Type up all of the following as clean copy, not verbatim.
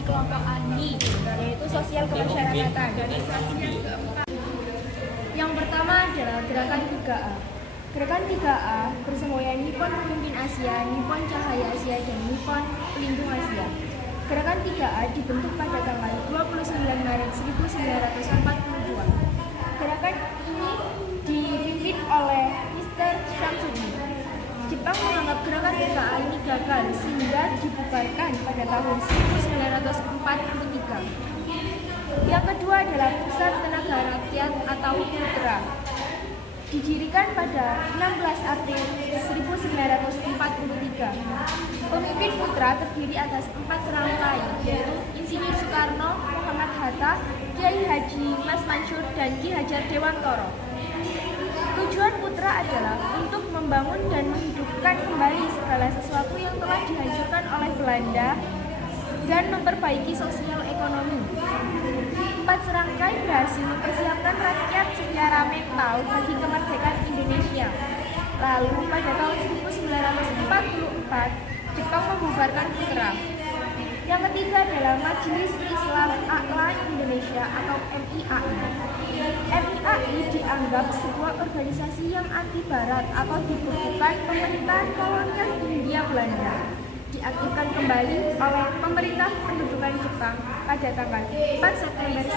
organisasi kelompok ahli, yaitu sosial kemasyarakatan. Yang pertama adalah Gerakan 3A. Gerakan 3A bersemboyan Nippon Pemimpin Asia, Nippon Cahaya Asia, dan Nippon Pelindung Asia. Gerakan 3A dibentuk pada tanggal 29 Maret 1942. Gerakan ini dipimpin oleh Mr. Shamsuddin. Jepang menganggap gerakan 3A ini gagal sehingga dibubarkan pada tahun 1943. Yang kedua adalah Pusat Tenaga Rakyat atau PUTRA. Didirikan pada 16 April 1943. Pemimpin PUTRA terdiri atas 4 serangkai, yaitu Insinyur Soekarno, Muhammad Hatta, Kiai Haji Mas Mansur, dan Ki Hajar Dewantoro. Tujuan PUTRA adalah untuk membangun dan menghidupkan kembali segala sesuatu yang telah dihancurkan oleh Belanda dan memperbaiki sosial ekonomi. 4 serangkai berhasil mempersiapkan rakyat secara mental bagi kemerdekaan Indonesia. Lalu pada tahun 1944, Jepang membubarkan PUTRA. Yang ketiga adalah Majelis Islam A'la Indonesia atau MIAI. MIAI dianggap sebuah organisasi yang anti barat atau dibutuhkan pemerintahan kolonial Hindia Belanda. Diaktifkan kembali oleh pemerintah pendudukan Jepang pada tanggal 4 September 1942.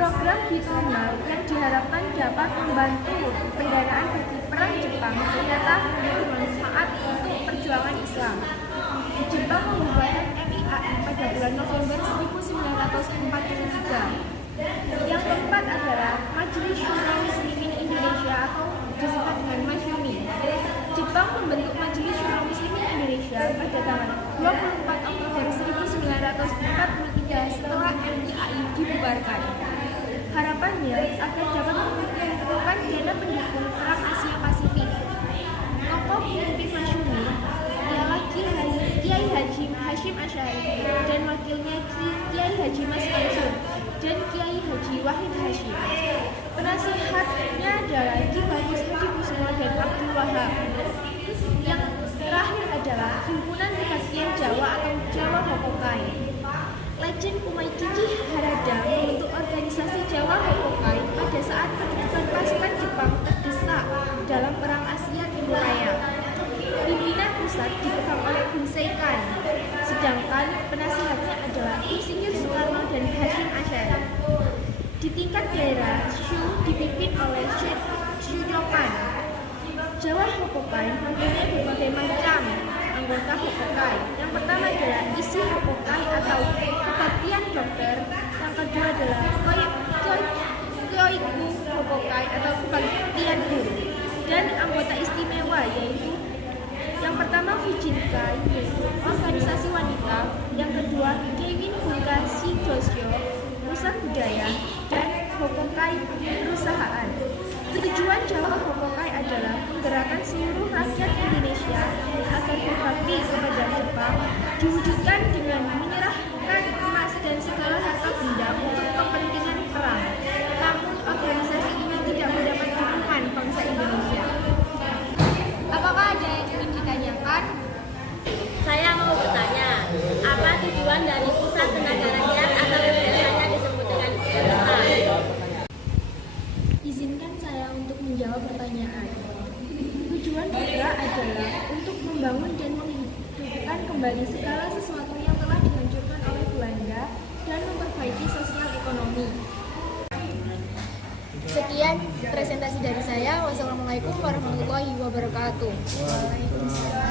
Program Hitler yang diharapkan dapat membantu pendanaan bagi perang Jepang ternyata bermanfaat untuk perjuangan Islam. Jepang membubarkan MIAI pada bulan November 1943. Yang keempat adalah Majelis Syura Muslimin Indonesia atau disebut dengan Masyumi. Jepang membentuk Majelis Syura Muslimin Indonesia pada tanggal 24 Oktober 1943 setelah MIAI dibubarkan. Harapannya agar dapat mengumpulkan dana pendukung perang Asia Pasifik. Tokoh pemimpin Masyumi ialah Kiai Haji Hashim Asy'ari dan wakilnya Kiai Haji Mas Mansur dan Kiai Haji Wahid Hasyim. Penasihatnya adalah Ki Bagus Hadi Kusuma dan Abdul Wahab. Yang terakhir adalah Himpunan Kesaktian Jawa atau Jawa Hokokai. Legend Umaikiki Harada membentuk organisasi Jawa Hokokai pada saat kedudukan pasukan Jepang terdesak dalam Perang Asia Timur Raya. Pimpinan pusat dipegang oleh Bun Seikan, sedangkan penasihatnya adalah Insinyur Soekarno dan Hashim Asy'ari. Di tingkat daerah, Shu dipimpin oleh Syed Shujokan. Jawa Hokokai mempunyai berbagai macam anggota Hokokai. Yang pertama adalah isi Hokokai atau kebaktian dokter. Yang kedua adalah Kyoiku Hokokai atau kebaktian guru. Dan anggota istimewa yaitu yang pertama Fujinkai yaitu organisasi wanita. Yang kedua Keimin Bunka Shidosho pusat budaya, dan Hokokai perusahaan. Tujuan Jawa Hokokai adalah menggerakkan seluruh rakyat Indonesia agar berbakti kepada Jepang, diwujudkan dengan menyerahkan emas dan segala harta benda untuk kepentingan perang. Namun organisasi ini tidak mendapat dukungan bangsa Indonesia. Apakah ada yang ingin ditanyakan? Saya mau bertanya, apa tujuan dari Pusat Tenaga Rakyat atau biasanya disebut dengan PUTRA? Izinkan saya untuk menjawab pertanyaan. Tujuan PUTRA adalah untuk membangun dan menghidupkan kembali segala sesuatu yang telah dihancurkan oleh Belanda dan memperbaiki sosial ekonomi. Sekian presentasi dari saya. Wassalamualaikum warahmatullahi wabarakatuh. Waalaikumsalam.